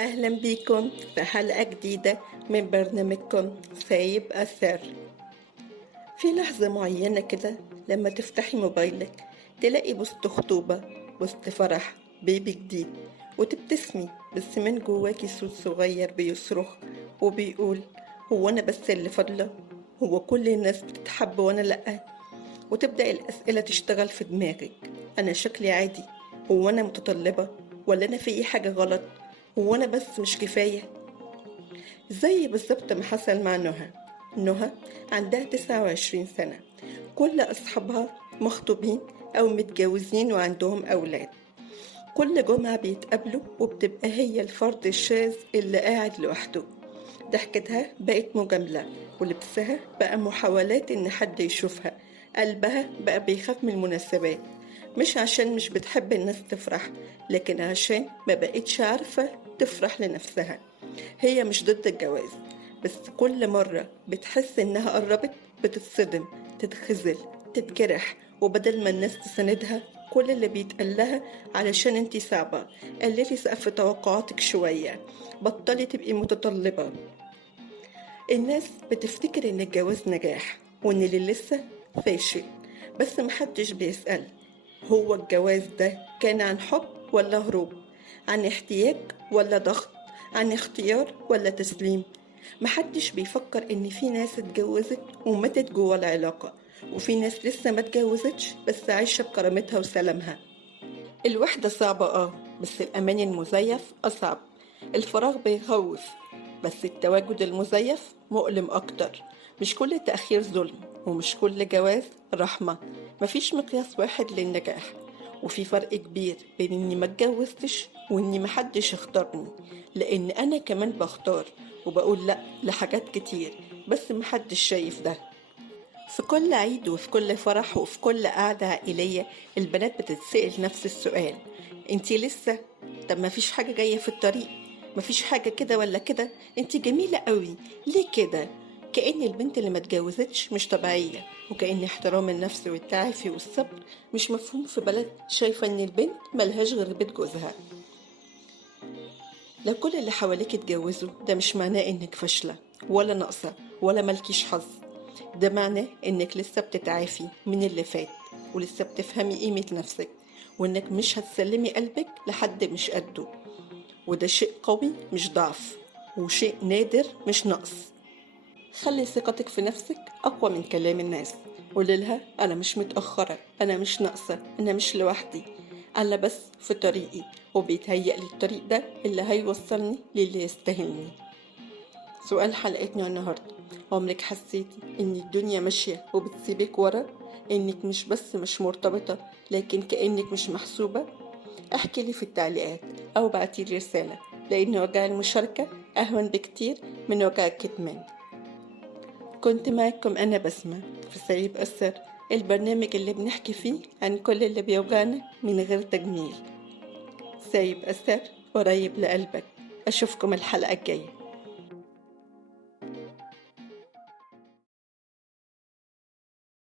أهلا بيكم في حلقة جديدة من برنامجكم سايب أثر. في لحظة معينة كده لما تفتحي موبايلك تلاقي بوست خطوبة، بوست فرح، بيبي جديد، وتبتسمي بس من جواكي صوت صغير بيصرخ وبيقول: هو أنا بس اللي فاضلة؟ هو كل الناس بتتحب وأنا لأ؟ وتبدأ الأسئلة تشتغل في دماغك: أنا شكلي عادي؟ هو أنا متطلبة؟ ولا أنا في حاجة غلط؟ هو أنا بس مش كفاية؟ زي بالظبط ما حصل مع نهى عندها 29 سنة، كل أصحابها مخطوبين أو متجوزين وعندهم أولاد. كل جمعة بيتقابلوا وبتبقى هي الفرد الشاذ اللي قاعد لوحده. ضحكتها بقت مجاملة، ولبسها بقى محاولات إن حد يشوفها. قلبها بقى بيخاف من المناسبات، مش عشان مش بتحب الناس تفرح، لكن عشان ما بقتش عارفة تفرح لنفسها. هي مش ضد الجواز، بس كل مرة بتحس إنها قربت بتتصدم، تتخزل، تتجرح، وبدل ما الناس تساندها كل اللي بيتقال لها: علشان انتي صعبة، قللي سقف توقعاتك شوية، بطلي تبقي متطلبة. الناس بتفتكر إن الجواز نجاح وإن اللي لسه فاشل، بس محدش بيسأل: هو الجواز ده كان عن حب ولا هروب؟ عن احتياج ولا ضغط؟ عن اختيار ولا تسليم؟ محدش بيفكر إن في ناس اتجوزت وماتت جوه العلاقة، وفي ناس لسه ما اتجوزتش بس عايشة بكرامتها وسلامها. الوحدة صعبة بس الأمان المزيف أصعب. الفراغ بيخوف، بس التواجد المزيف مؤلم أكتر. مش كل تأخير ظلم، ومش كل جواز رحمة. مفيش مقياس واحد للنجاح، وفي فرق كبير بين إني ما اتجوزتش وإني محدش اختارني، لأن أنا كمان بختار وبقول لأ لحاجات كتير، بس محدش شايف ده. في كل عيد وفي كل فرح وفي كل قعدة عائلية البنات بتتسأل نفس السؤال: انتي لسه؟ طب ما فيش حاجة جاية في الطريق؟ ما فيش حاجة كده ولا كده؟ انتي جميلة قوي، ليه كده؟ كأن البنت اللي ما اتجوزتش مش طبيعية، وكأن احترام النفس والتعافي والصبر مش مفهوم في بلد شايفة ان البنت ملهاش غير بيت جوزها. لو كل اللي حواليك اتجوزوا ده مش معناه انك فاشلة ولا ناقصة ولا ملكيش حظ، ده معناه انك لسه بتتعافي من اللي فات، ولسه بتفهمي قيمة نفسك، وانك مش هتسلمي قلبك لحد مش قده. وده شيء قوي مش ضعف، وشيء نادر مش نقص. خلي ثقتك في نفسك أقوى من كلام الناس. قولي لها: أنا مش متأخرة، أنا مش ناقصة، أنا مش لوحدي، أنا بس في طريقي، وبيتهيأ لي الطريق ده اللي هيوصلني للي يستاهلني. سؤال حلقتنا النهاردة: عمرك حسيتي إن الدنيا ماشية وبتسيبك ورا؟ إنك مش بس مش مرتبطة، لكن كأنك مش محسوبة؟ احكي لي في التعليقات أو بعتيلي رسالة، لأن وجع المشاركة أهون بكتير من وجع الكتمان. كنت معكم أنا بسمة في سايب أثر، البرنامج اللي بنحكي فيه عن كل اللي بيوجعنا من غير تجميل. سايب أثر قريب لقلبك. أشوفكم الحلقة الجاية.